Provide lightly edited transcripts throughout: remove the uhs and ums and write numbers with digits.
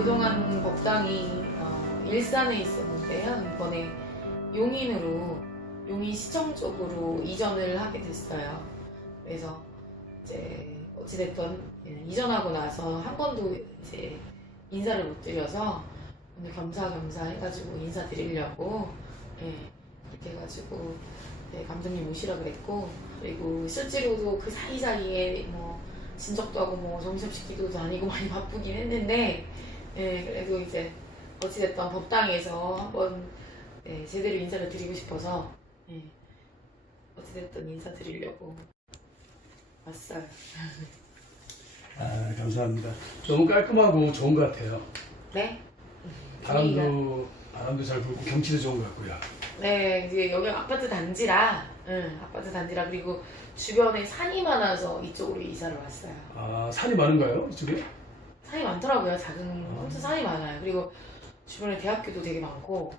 그동안 법당이 일산에 있었는데요. 이번에 용인으로 용인시청 쪽으로 이전을 하게 됐어요. 그래서 이제 어찌됐든 이전하고 나서 한 번도 이제 인사를 못 드려서 오늘 겸사겸사 해가지고 인사드리려고 이렇게 해가지고 감독님 오시라 그랬고, 그리고 실제로도 그 사이사이에 뭐 진적도 하고 뭐 정신없이 기도도 다니고 많이 바쁘긴 했는데, 그래도 이제 어찌됐든 법당에서 한번 제대로 인사를 드리고 싶어서 어찌됐든 인사드리려고 왔어요. 아, 감사합니다. 너무 깔끔하고 좋은 것 같아요. 네? 바람도 잘 불고 경치도 좋은 것 같고요. 네, 이제 여기 아파트 단지라, 아파트 단지라, 그리고 주변에 산이 많아서 이쪽으로 이사를 왔어요. 아, 산이 많은가요? 이쪽에? 산이 많더라고요. 엄청 산이 많아요. 그리고 주변에 대학교도 되게 많고.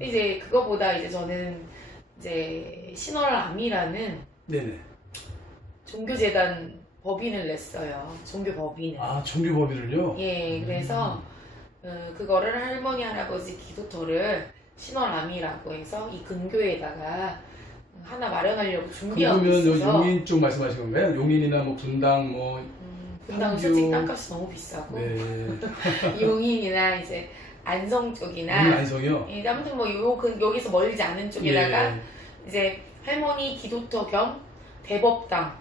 이제 그거보다 이제 저는 이제 신월암이라는 네네. 종교재단 법인을 냈어요. 종교법인을. 아, 종교법인을요? 예, 그래서 그거를 할머니 할아버지 기도터를 신월암이라고 해서 이 근교에다가 하나 마련하려고 준비하고 그러면 있어서. 용인 쪽 말씀하신 건가요? 용인이나 뭐 분당 뭐 분당은 판교. 솔직히 땅값이 너무 비싸고. 네. 용인이나 이제 안성 쪽이나. 용인 안성이요? 예, 아무튼 뭐 여기서 멀지 않은 쪽에다가 예. 이제 할머니 기도터 겸 대법당,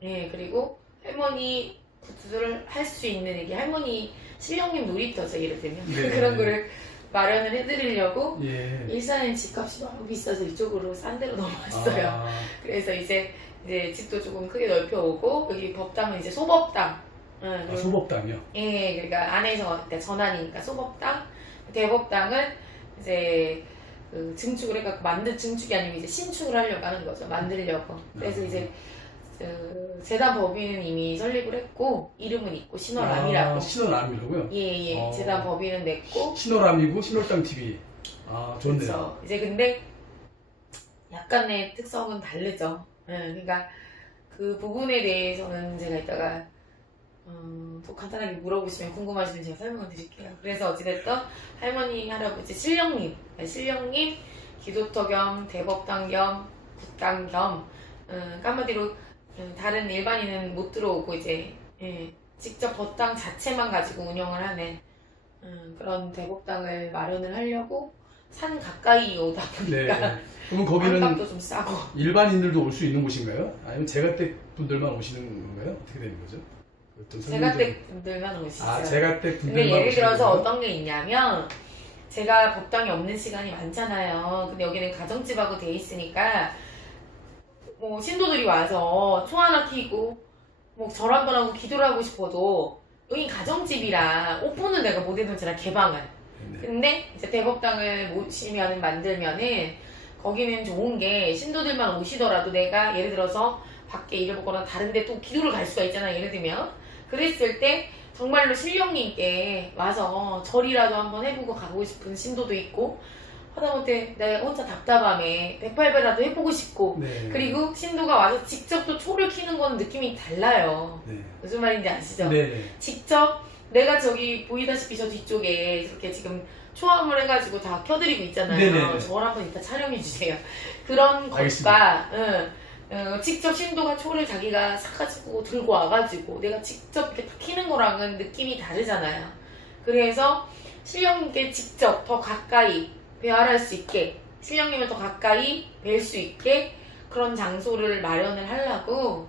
그리고 할머니 굿즈를 할 수 있는 이게 할머니 신령님 놀이터죠, 예를 들면. 네. 그런 거를 마련을 해드리려고. 예. 일산은 집값이 너무 비싸서 이쪽으로 싼 데로 넘어왔어요. 아, 그래서 이제 집도 조금 크게 넓혀오고, 여기 법당은 이제 소법당. 그리고 소법당이요? 예, 그러니까 안에서 그러니까 전환이니까 소법당, 대법당은 이제 그 증축을 해갖고 증축이 아니고 이제 신축을 하려고 하는 거죠. 만들려고. 그래서 이제 재단 법인은 이미 설립을 했고, 이름은 있고 신월암이라고. 신월암이라고요? 예. 재단 법인은 냈고. 신월암이고 신월당 TV. 아, 좋네요. 그렇죠. 이제 근데 약간의 특성은 다르죠. 그러니까 그 부분에 대해서는 제가 이따가 더 간단하게 물어보시면, 궁금하시면 제가 설명을 드릴게요. 그래서 어찌됐든 할머니, 할아버지, 신령님 기도터 겸 대법당 겸 국당 겸, 한마디로 다른 일반인은 못 들어오고 이제 직접 법당 자체만 가지고 운영을 하는 그런 대법당을 마련을 하려고 산 가까이 오다 보니까. 네. 그러면 거기는 값도 좀 싸고. 일반인들도 올 수 있는 곳인가요? 아니면 제가댁 분들만 오시는 건가요? 어떻게 되는 거죠? 제가댁 분들만 오시죠. 아, 제가댁 분들만 근데 예를 들어서 오시는 어떤 게 있냐면, 제가 법당에 없는 시간이 많잖아요. 근데 여기는 가정집하고 돼 있으니까 뭐 신도들이 와서 초 하나 켜고 뭐 절 한 번 하고 기도를 하고 싶어도 여긴 가정집이라 오픈은 내가 못 해놓잖아, 개방을. 네. 근데 이제 대법당을 만들면은 거기는 좋은 게, 신도들만 오시더라도 내가 예를 들어서 밖에 일을 보거나 다른데 또 기도를 갈 수가 있잖아, 예를 들면. 그랬을 때 정말로 신령님께 와서 절이라도 한번 해보고 가고 싶은 신도도 있고, 하다못해 내가 혼자 답답함에 108배라도 해보고 싶고. 네. 그리고 신도가 와서 직접 또 초를 켜는 거는 느낌이 달라요. 네. 무슨 말인지 아시죠? 네. 직접 내가 저기 보이다시피 저 뒤쪽에 이렇게 지금 초함을 해가지고 다 켜드리고 있잖아요. 네네네. 저걸 한번 이따 촬영해주세요. 그런 알겠습니다. 것과 직접 신도가 초를 자기가 사가지고 들고 와가지고 내가 직접 이렇게 딱 켜는 거랑은 느낌이 다르잖아요. 그래서 신령님께 직접 더 가까이 배활할 수 있게, 신령님을 더 가까이 뵐 수 있게 그런 장소를 마련을 하려고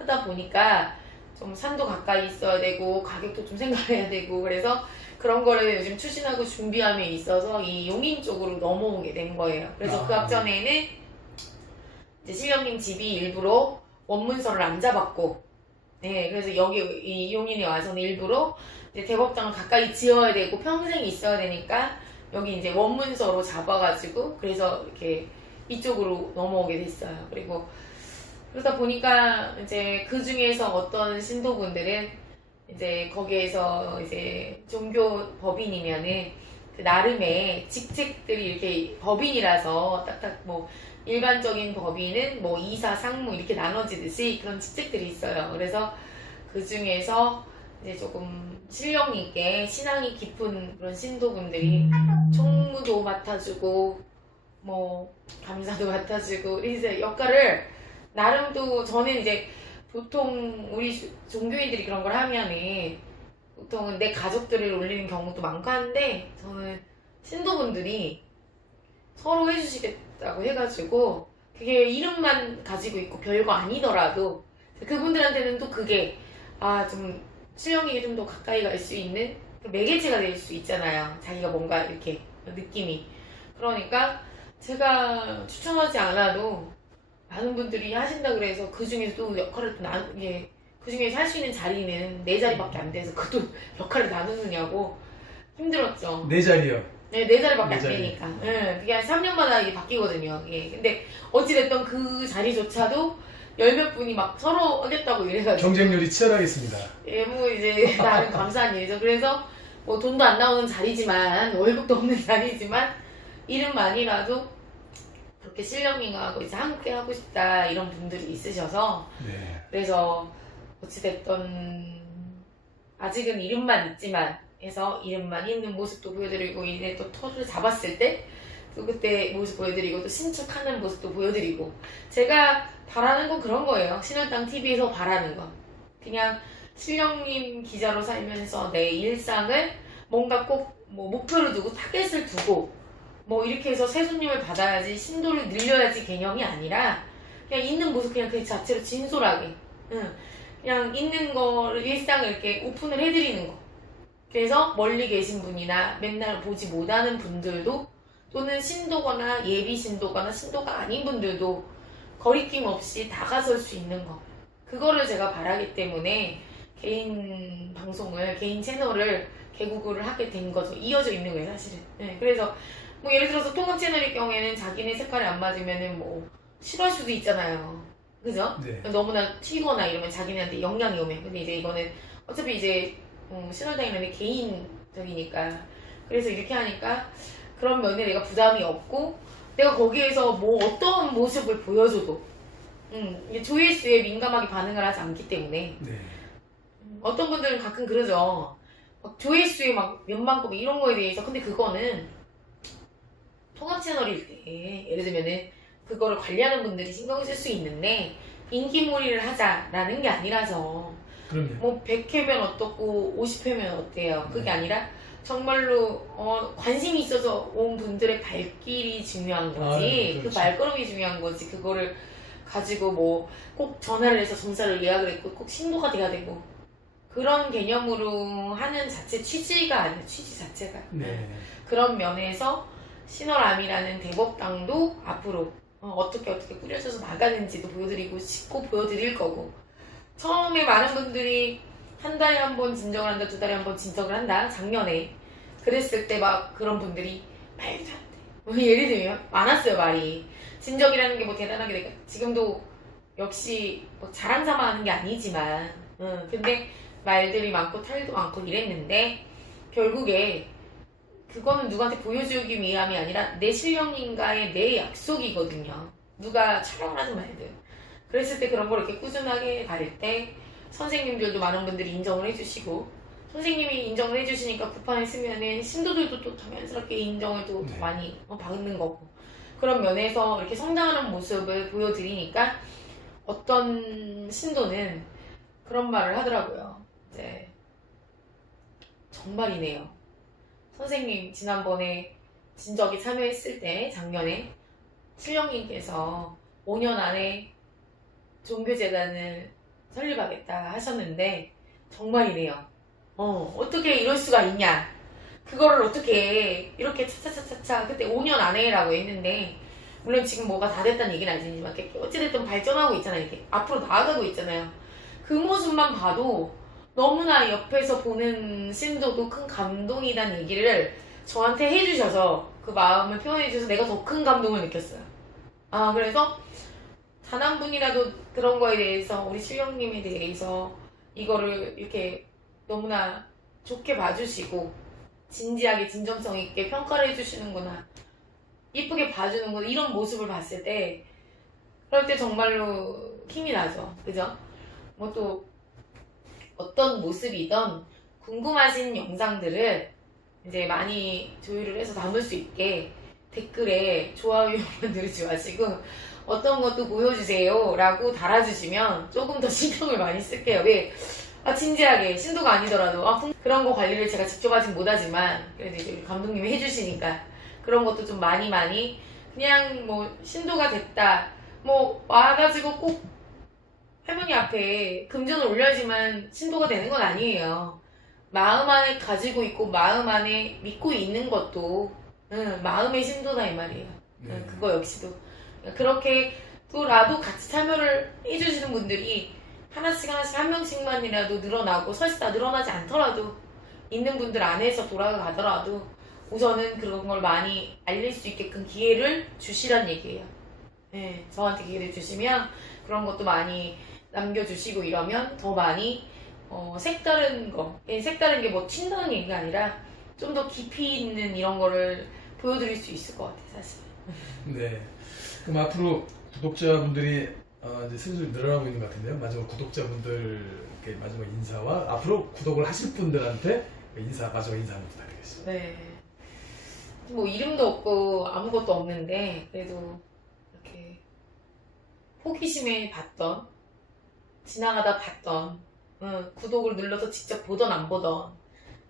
하다 보니까 좀 산도 가까이 있어야 되고 가격도 좀 생각해야 되고, 그래서 그런 거를 요즘 추진하고 준비함에 있어서 이 용인 쪽으로 넘어오게 된 거예요. 그래서 그 앞전에는 이제 신령님 집이 일부러 원문서를 안 잡았고, 그래서 여기 이 용인에 와서는 일부러 이제 대법당을 가까이 지어야 되고 평생 있어야 되니까 여기 이제 원문서로 잡아가지고, 그래서 이렇게 이쪽으로 넘어오게 됐어요. 그리고 그러다 보니까 이제 그 중에서 어떤 신도분들은 이제 거기에서 이제 종교 법인이면은 그 나름의 직책들이 이렇게 법인이라서 딱딱 뭐 일반적인 법인은 뭐 이사, 상무 이렇게 나눠지듯이 그런 직책들이 있어요. 그래서 그 중에서 이제 조금 실력 있게 신앙이 깊은 그런 신도분들이 총무도 맡아주고 뭐 감사도 맡아주고 이제 역할을 나름 또 저는 이제 보통 우리 종교인들이 그런 걸 하면은 보통은 내 가족들을 올리는 경우도 많고 한데 저는 신도분들이 서로 해주시겠다고 해가지고 그게 이름만 가지고 있고 별거 아니더라도 그분들한테는 또 그게 좀 실력에게 좀 더 가까이 갈 수 있는 그 매개체가 될 수 있잖아요. 자기가 뭔가 이렇게 느낌이. 그러니까 제가 추천하지 않아도 많은 분들이 하신다 그래서 그 중에서 또 역할을 그 중에서 할 수 있는 자리는 4자리밖에 안 돼서 그것도 역할을 나누느냐고 힘들었죠. 4자리요. 네, 4자리밖에 안 4자리. 되니까. 네, 그게 한 3년마다 이게 바뀌거든요. 예. 근데 어찌됐든 그 자리조차도 열몇 분이 막 서로 하겠다고 이래가지고. 경쟁률이 치열하겠습니다. 예, 뭐 이제 나름 감사한 일이죠. 그래서 뭐 돈도 안 나오는 자리지만, 월급도 없는 자리지만, 이름만이라도 그렇게 실력인가하고 이제 함께 하고 싶다 이런 분들이 있으셔서. 네. 그래서 어찌됐든 아직은 이름만 있지만 해서 이름만 있는 모습도 보여드리고 이제 또 터를 잡았을 때 또 그때 모습 보여드리고 또 신축하는 모습도 보여드리고 제가 바라는 건 그런 거예요. 신월당 TV에서 바라는 건 그냥 실령님 기자로 살면서 내 일상을 뭔가 꼭 뭐 목표를 두고 타겟을 두고 뭐 이렇게 해서 새 손님을 받아야지 신도를 늘려야지 개념이 아니라 그냥 있는 모습 그냥 그 자체로 진솔하게 그냥 있는 거를 일상을 이렇게 오픈을 해드리는 거. 그래서 멀리 계신 분이나 맨날 보지 못하는 분들도 또는 신도거나 예비 신도거나 신도가 아닌 분들도 거리낌 없이 다가설 수 있는 거. 그거를 제가 바라기 때문에 개인 방송을, 개인 채널을 개국을 하게 된 거죠. 이어져 있는 거예요, 사실은. 네, 그래서 뭐 예를 들어서 통합 채널일 경우에는 자기네 색깔이 안 맞으면은 뭐 싫어할 수도 있잖아요. 그죠? 네. 너무나 튀거나 이러면 자기네한테 영향이 오면. 근데 이제 이거는 어차피 이제 신월당이라는 개인적이니까. 그래서 이렇게 하니까 그런 면에 내가 부담이 없고 내가 거기에서 뭐 어떤 모습을 보여줘도 이게 조회수에 민감하게 반응을 하지 않기 때문에 네. 어떤 분들은 가끔 그러죠. 막 조회수에 막 몇만 건 이런 거에 대해서 근데 그거는 통합 채널일 때 예를 들면은 그거를 관리하는 분들이 신경 쓸 수 있는데 인기몰이를 하자라는 게 아니라서 그럼요. 뭐 100회면 어떻고 50회면 어때요. 그게 아니라 정말로 관심이 있어서 온 분들의 발길이 중요한 거지. 네, 그 그렇죠. 발걸음이 중요한 거지. 그거를 가지고 뭐 꼭 전화를 해서 점사를 예약을 했고 꼭 신고가 돼야 되고 그런 개념으로 하는 자체 취지가 아니에요. 취지 자체가. 네. 그런 면에서 신월암이라는 대법당도 앞으로 어떻게 꾸려져서 나가는지도 보여드리고 싶고 보여드릴 거고 처음에 많은 분들이 한 달에 한 번 진정을 한다, 2달에 한 번 진정을 한다, 작년에. 그랬을 때 막 그런 분들이 말도 안 돼. 뭐 예를 들면, 많았어요, 말이. 진정이라는 게 뭐 대단하게 되니까. 지금도 역시 뭐 자랑 삼아 하는 게 아니지만, 근데 말들이 많고 탈도 많고 이랬는데, 결국에 그거는 누구한테 보여주기 위함이 아니라 내 실력인가의 내 약속이거든요. 누가 촬영을 하든 말든. 그랬을 때 그런 걸 이렇게 꾸준하게 가릴 때, 선생님들도 많은 분들이 인정을 해주시고 선생님이 인정을 해주시니까 구판에 쓰면은 신도들도 또 자연스럽게 인정을 또 네. 많이 받는 거고 그런 면에서 이렇게 성장하는 모습을 보여드리니까 어떤 신도는 그런 말을 하더라고요. 이제 정말이네요. 선생님 지난번에 진적에 참여했을 때 작년에 신령님께서 5년 안에 종교재단을 설립하겠다 하셨는데 정말이네요. 어떻게 이럴 수가 있냐. 그거를 어떻게 이렇게 차차차차차 그때 5년 안에라고 했는데 물론 지금 뭐가 다 됐다는 얘기는 아니지만 어찌됐든 발전하고 있잖아요. 이렇게 앞으로 나아가고 있잖아요. 그 모습만 봐도 너무나 옆에서 보는 신도도 큰 감동이란 얘기를 저한테 해주셔서 그 마음을 표현해주셔서 내가 더 큰 감동을 느꼈어요. 그래서 단 한 분이라도 그런 거에 대해서 우리 실령님에 대해서 이거를 이렇게 너무나 좋게 봐주시고 진지하게 진정성 있게 평가를 해주시는구나 이쁘게 봐주는구나 이런 모습을 봤을 때 그럴 때 정말로 힘이 나죠. 그죠? 뭐 또 어떤 모습이든 궁금하신 영상들을 이제 많이 조율을 해서 담을 수 있게 댓글에 좋아요만 누르지 마시고 어떤 것도 보여주세요 라고 달아주시면 조금 더 신경을 많이 쓸게요. 왜? 진지하게 신도가 아니더라도 그런 거 관리를 제가 직접 아직 못하지만 그래도 이제 우리 감독님이 해주시니까 그런 것도 좀 많이 그냥 뭐 신도가 됐다 뭐 와가지고 꼭 할머니 앞에 금전을 올려야지만 신도가 되는 건 아니에요. 마음 안에 가지고 있고 마음 안에 믿고 있는 것도 마음의 신도다 이 말이에요. 그거 역시도 그렇게 또라도 같이 참여를 해주시는 분들이 하나씩 한 명씩만이라도 늘어나고 설사 늘어나지 않더라도 있는 분들 안에서 돌아가더라도 우선은 그런 걸 많이 알릴 수 있게끔 기회를 주시란 얘기예요. 네, 저한테 기회를 주시면 그런 것도 많이 남겨주시고 이러면 더 많이 색다른 거, 색다른 게 뭐 튄다는 얘기가 아니라 좀 더 깊이 있는 이런 거를 보여드릴 수 있을 것 같아요, 사실. 네. 그럼 앞으로 구독자분들이 이제 슬슬 늘어나고 있는 것 같은데요. 마지막 구독자분들께 마지막 인사와 앞으로 구독을 하실 분들한테 마지막 인사 한번 부탁드리겠습니다. 네. 뭐 이름도 없고 아무것도 없는데 그래도 이렇게 호기심에 봤던 지나가다 봤던 구독을 눌러서 직접 보던 안 보던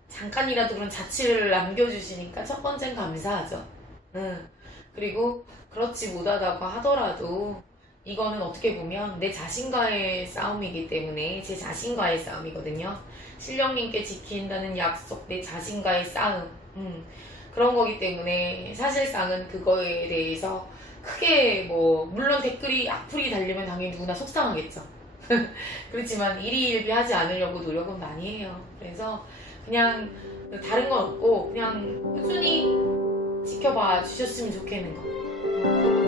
잠깐이라도 그런 자취를 남겨주시니까 첫 번째는 감사하죠. 그리고 그렇지 못하다고 하더라도 이거는 어떻게 보면 내 자신과의 싸움이기 때문에 제 자신과의 싸움이거든요. 신령님께 지킨다는 약속, 내 자신과의 싸움 그런 거기 때문에 사실상은 그거에 대해서 크게 뭐 물론 댓글이 악플이 달리면 당연히 누구나 속상하겠죠. 그렇지만 일희일비하지 않으려고 노력은 많이 해요. 그래서 그냥 다른 건 없고 그냥 꾸준히 지켜봐 주셨으면 좋겠는 거.